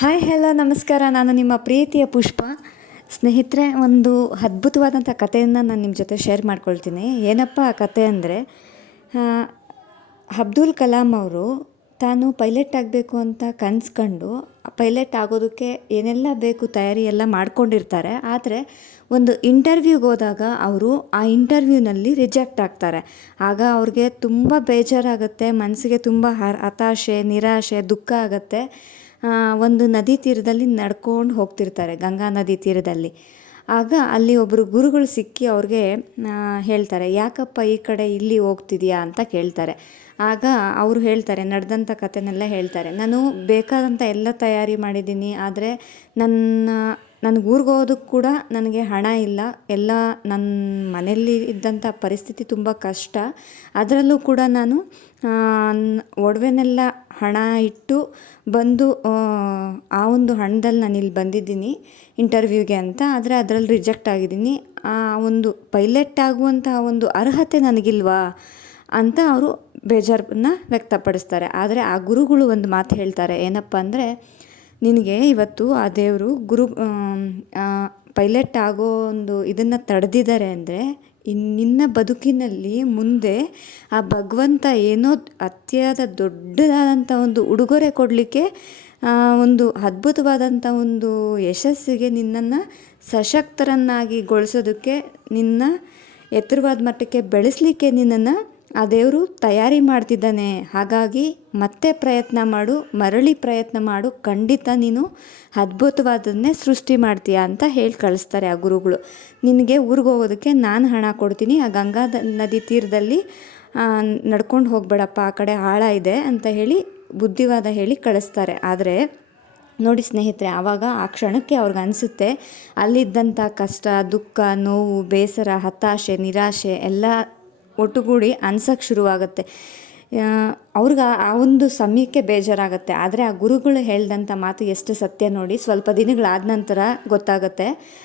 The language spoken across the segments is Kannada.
ಹಾಯ್ ಹಲೋ ನಮಸ್ಕಾರ. ನಾನು ನಿಮ್ಮ ಪ್ರೀತಿಯ ಪುಷ್ಪ. ಸ್ನೇಹಿತರೆ, ಒಂದು ಅದ್ಭುತವಾದಂಥ ಕಥೆಯನ್ನು ನಾನು ನಿಮ್ಮ ಜೊತೆ ಶೇರ್ ಮಾಡ್ಕೊಳ್ತೀನಿ. ಏನಪ್ಪ ಆ ಕತೆ ಅಂದರೆ ಅಬ್ದುಲ್ ಕಲಾಂ ಅವರು ತಾನು ಪೈಲಟ್ ಆಗಬೇಕು ಅಂತ ಕನ್ಸ್ಕೊಂಡು ಕಂಡು ಪೈಲಟ್ ಆಗೋದಕ್ಕೆ ಏನೆಲ್ಲ ಬೇಕು ತಯಾರಿ ಎಲ್ಲ ಮಾಡ್ಕೊಂಡಿರ್ತಾರೆ. ಆದರೆ, ಒಂದು ಇಂಟರ್ವ್ಯೂಗೆ ಹೋದಾಗ ಅವರು ಆ ಇಂಟರ್ವ್ಯೂನಲ್ಲಿ ರಿಜೆಕ್ಟ್ ಆಗ್ತಾರೆ. ಆಗ ಅವ್ರಿಗೆ ತುಂಬ ಬೇಜಾರಾಗುತ್ತೆ ಮನಸ್ಸಿಗೆ ತುಂಬ ಹತಾಶೆ, ನಿರಾಶೆ, ದುಃಖ ಆಗುತ್ತೆ. ಒಂದು ನದಿ ತೀರದಲ್ಲಿ ನಡ್ಕೊಂಡು ಹೋಗ್ತಿರ್ತಾರೆ, ಗಂಗಾ ನದಿ ತೀರದಲ್ಲಿ. ಆಗ ಅಲ್ಲಿ ಒಬ್ಬರು ಗುರುಗಳು ಸಿಕ್ಕಿ ಅವ್ರಿಗೆ ಹೇಳ್ತಾರೆ, ಯಾಕಪ್ಪ ಈ ಕಡೆ ಇಲ್ಲಿ ಹೋಗ್ತಿದ್ಯಾ? ಅಂತ ಕೇಳ್ತಾರೆ. ಆಗ ಅವರು ಹೇಳ್ತಾರೆ ನಡೆದಂಥ ಕಥೆನೆಲ್ಲ ಹೇಳ್ತಾರೆ. ನಾನು ಬೇಕಾದಂಥ ಎಲ್ಲ ತಯಾರಿ ಮಾಡಿದ್ದೀನಿ, ಆದರೆ ನನ್ನ ನನಗೆ ಊರಿಗೆ ಹೋಗೋದಕ್ಕೆ ಕೂಡ ನನಗೆ ಹಣ ಇಲ್ಲ. ಎಲ್ಲ ನನ್ನ ಮನೆಯಲ್ಲಿ ಇದ್ದಂಥ ಪರಿಸ್ಥಿತಿ ತುಂಬ ಕಷ್ಟ. ಅದರಲ್ಲೂ ಕೂಡ ನಾನು ಒಡವೆನೆಲ್ಲ ಹಣ ಇಟ್ಟು ಬಂದು, ಆ ಒಂದು ಹಣದಲ್ಲಿ ನಾನು ಇಲ್ಲಿ ಬಂದಿದ್ದೀನಿ ಇಂಟರ್ವ್ಯೂಗೆ ಅಂತ. ಆದರೆ ಅದರಲ್ಲಿ ರಿಜೆಕ್ಟ್ ಆಗಿದ್ದೀನಿ. ಆ ಒಂದು ಪೈಲಟ್ ಆಗುವಂತಹ ಒಂದು ಅರ್ಹತೆ ನನಗಿಲ್ವಾ ಅಂತ ಅವರು ಬೇಜಾರನ್ನ ವ್ಯಕ್ತಪಡಿಸ್ತಾರೆ. ಆದರೆ ಆ ಗುರುಗಳು ಒಂದು ಮಾತು ಹೇಳ್ತಾರೆ. ಏನಪ್ಪ ಅಂದರೆ ನಿನಗೆ ಇವತ್ತು ಆ ದೇವರು ಗುರು ಪೈಲಟ್ ಆಗೋ ಒಂದು ಇದನ್ನು ತಡೆದಿದ್ದಾರೆ ಅಂದರೆ, ಇನ್ ನಿನ್ನ ಬದುಕಿನಲ್ಲಿ ಮುಂದೆ ಆ ಭಗವಂತ ಏನೋ ಅತಿಯಾದ ದೊಡ್ಡದಾದಂಥ ಒಂದು ಉಡುಗೊರೆ ಕೊಡಲಿಕ್ಕೆ ಒಂದು ಅದ್ಭುತವಾದಂಥ ಒಂದು ಯಶಸ್ಸಿಗೆ ನಿನ್ನನ್ನು ಸಶಕ್ತರನ್ನಾಗಿ ಗೊಳಿಸೋದಕ್ಕೆ, ನಿನ್ನ ಎತ್ತರವಾದ ಮಟ್ಟಕ್ಕೆ ಬೆಳೆಸಲಿಕ್ಕೆ ನಿನ್ನನ್ನು ಆ ದೇವರು ತಯಾರಿ ಮಾಡ್ತಿದ್ದಾನೆ. ಹಾಗಾಗಿ ಮತ್ತೆ ಪ್ರಯತ್ನ ಮಾಡು, ಮರಳಿ ಪ್ರಯತ್ನ ಮಾಡು. ಖಂಡಿತ ನೀನು ಅದ್ಭುತವಾದನ್ನೇ ಸೃಷ್ಟಿ ಮಾಡ್ತೀಯ ಅಂತ ಹೇಳಿ ಕಳಿಸ್ತಾರೆ ಆ ಗುರುಗಳು. ನಿನಗೆ ಊರಿಗೆ ಹೋಗೋದಕ್ಕೆ ನಾನು ಹಣ ಕೊಡ್ತೀನಿ. ಆ ಗಂಗಾ ನದಿ ತೀರದಲ್ಲಿ ನಡ್ಕೊಂಡು ಹೋಗ್ಬೇಡಪ್ಪ, ಆ ಕಡೆ ಆಳ ಇದೆ ಅಂತ ಹೇಳಿ ಬುದ್ಧಿವಾದ ಹೇಳಿ ಕಳಿಸ್ತಾರೆ. ಆದರೆ ನೋಡಿ ಸ್ನೇಹಿತರೆ, ಆವಾಗ ಆ ಕ್ಷಣಕ್ಕೆ ಅವ್ರಿಗೆ ಅನಿಸುತ್ತೆ, ಅಲ್ಲಿದ್ದಂಥ ಕಷ್ಟ, ದುಃಖ, ನೋವು, ಬೇಸರ, ಹತಾಶೆ, ನಿರಾಶೆ ಎಲ್ಲ ಒಟ್ಟುಗೂಡಿ ಅನ್ಸಕ್ಕೆ ಶುರುವಾಗುತ್ತೆ. ಅವ್ರಿಗೆ ಆ- ಒಂದು ಸಮಯಕ್ಕೆ ಬೇಜಾರಾಗುತ್ತೆ. ಆದರೆ ಆ ಗುರುಗಳು ಹೇಳ್ದಂಥ ಮಾತು ಎಷ್ಟು ಸತ್ಯ ನೋಡಿ ಸ್ವಲ್ಪ ದಿನಗಳಾದ ನಂತರ ಗೊತ್ತಾಗುತ್ತೆ.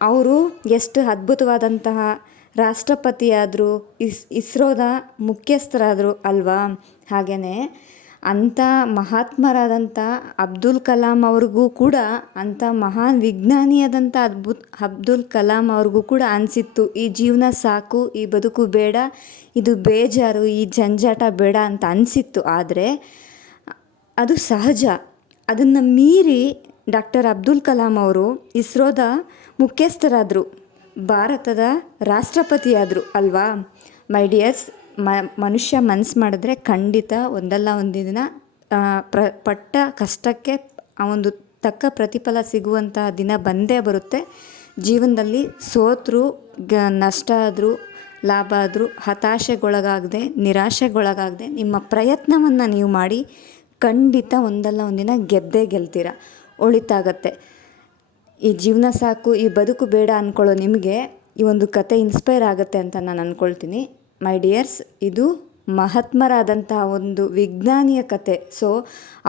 ಅವರು ಎಷ್ಟು ಅದ್ಭುತವಾದಂತಹ ರಾಷ್ಟ್ರಪತಿಯಾದರು, ಇಸ್, ಇಸ್ರೋದ ಮುಖ್ಯಸ್ಥರಾದರು ಅಲ್ವಾ? ಹಾಗೆಯೇ ಅಂಥ ಮಹಾತ್ಮರಾದಂಥ ಅಬ್ದುಲ್ ಕಲಾಂ ಅವ್ರಿಗೂ ಕೂಡ ಅಂಥ ಮಹಾನ್ ವಿಜ್ಞಾನಿಯಾದಂಥ ಅದ್ಭುತ್ ಅಬ್ದುಲ್ ಕಲಾಂ ಅವ್ರಿಗೂ ಕೂಡ ಅನಿಸಿತ್ತು, ಈ ಜೀವನ ಸಾಕು, ಈ ಬದುಕು ಬೇಡ, ಇದು ಬೇಜಾರು, ಈ ಜಂಜಾಟ ಬೇಡ ಅಂತ ಅನಿಸಿತ್ತು. ಆದರೆ ಅದು ಸಹಜ. ಅದನ್ನು ಮೀರಿ ಡಾಕ್ಟರ್ ಅಬ್ದುಲ್ ಕಲಾಂ ಅವರು ಇಸ್ರೋದ ಮುಖ್ಯಸ್ಥರಾದರು, ಭಾರತದ ರಾಷ್ಟ್ರಪತಿಯಾದರು ಅಲ್ವಾ? ಮೈ ಡಿಯರ್ಸ್ ಮನುಷ್ಯ ಮನಸ್ಸು ಮಾಡಿದ್ರೆ ಖಂಡಿತ ಒಂದಲ್ಲ ಒಂದು ದಿನ ಪ್ರ, ಪಟ್ಟ ಕಷ್ಟಕ್ಕೆ ಆ ಒಂದು ತಕ್ಕ ಪ್ರತಿಫಲ ಸಿಗುವಂತಹ ದಿನ ಬಂದೇ ಬರುತ್ತೆ. ಜೀವನದಲ್ಲಿ ಸೋತರು, ಗ, ನಷ್ಟ ಆದರೂ, ಲಾಭ ಆದರೂ, ಹತಾಶೆಗೊಳಗಾಗದೆ, ನಿರಾಶೆಗೊಳಗಾಗದೆ ನಿಮ್ಮ ಪ್ರಯತ್ನವನ್ನು ನೀವು ಮಾಡಿ ಖಂಡಿತ ಒಂದಲ್ಲ ಒಂದಿನ ಗೆದ್ದೇ ಗೆಲ್ತೀರ. ಒಳಿತಾಗತ್ತೆ. ಈ ಜೀವನ ಸಾಕು, ಈ ಬದುಕು ಬೇಡ ಅಂದ್ಕೊಳ್ಳೋ ನಿಮಗೆ ಈ ಒಂದು ಕತೆ ಇನ್ಸ್ಪೈರ್ ಆಗುತ್ತೆ ಅಂತ ನಾನು ಅಂದ್ಕೊಳ್ತೀನಿ ಮೈ ಡಿಯರ್ಸ್, ಇದು ಮಹಾತ್ಮರಾದಂತಹ ಒಂದು ವಿಜ್ಞಾನಿಯ ಕತೆ. ಸೊ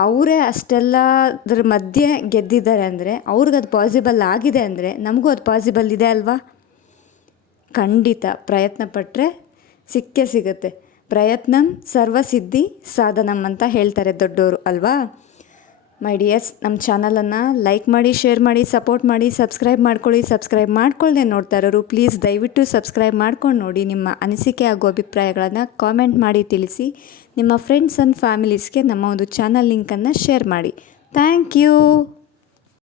ಅವರೇ ಅಷ್ಟೆಲ್ಲದ್ರ ಮಧ್ಯೆ ಗೆದ್ದಿದ್ದಾರೆ ಅಂದರೆ ಅವ್ರಿಗದು ಪಾಸಿಬಲ್ ಆಗಿದೆ ಅಂದರೆ, ನಮಗೂ ಅದು ಪಾಸಿಬಲ್ ಇದೆ ಅಲ್ವಾ? ಖಂಡಿತ ಪ್ರಯತ್ನ ಪಟ್ಟರೆ ಸಿಕ್ಕೇ ಸಿಗುತ್ತೆ. ಪ್ರಯತ್ನಂ ಸರ್ವಸಿದ್ಧಿ ಸಾಧನಂ ಅಂತ ಹೇಳ್ತಾರೆ ದೊಡ್ಡವರು ಅಲ್ವಾ? ಮೈ ಡಿಯರ್ಸ್ ನಮ್ಮ ಚಾನಲನ್ನು ಲೈಕ್ ಮಾಡಿ ಶೇರ್ ಮಾಡಿ ಸಪೋರ್ಟ್ ಮಾಡಿ ಸಬ್ಸ್ಕ್ರೈಬ್ ಮಾಡ್ಕೊಳ್ಳಿ ಸಬ್ಸ್ಕ್ರೈಬ್ ಮಾಡ್ಕೊಳ್ಳದೆ ನೋಡ್ತಾ ಇರೋರು ಪ್ಲೀಸ್ ದಯವಿಟ್ಟು ಸಬ್ಸ್ಕ್ರೈಬ್ ಮಾಡ್ಕೊಂಡು ನೋಡಿ ನಿಮ್ಮ ಅನಿಸಿಕೆ ಹಾಗೂ ಅಭಿಪ್ರಾಯಗಳನ್ನು ಕಾಮೆಂಟ್ ಮಾಡಿ ತಿಳಿಸಿ. ನಿಮ್ಮ ಫ್ರೆಂಡ್ಸ್ ಆ್ಯಂಡ್ ಫ್ಯಾಮಿಲೀಸ್ಗೆ ನಮ್ಮ ಒಂದು ಚಾನಲ್ ಲಿಂಕನ್ನು ಶೇರ್ ಮಾಡಿ. Thank you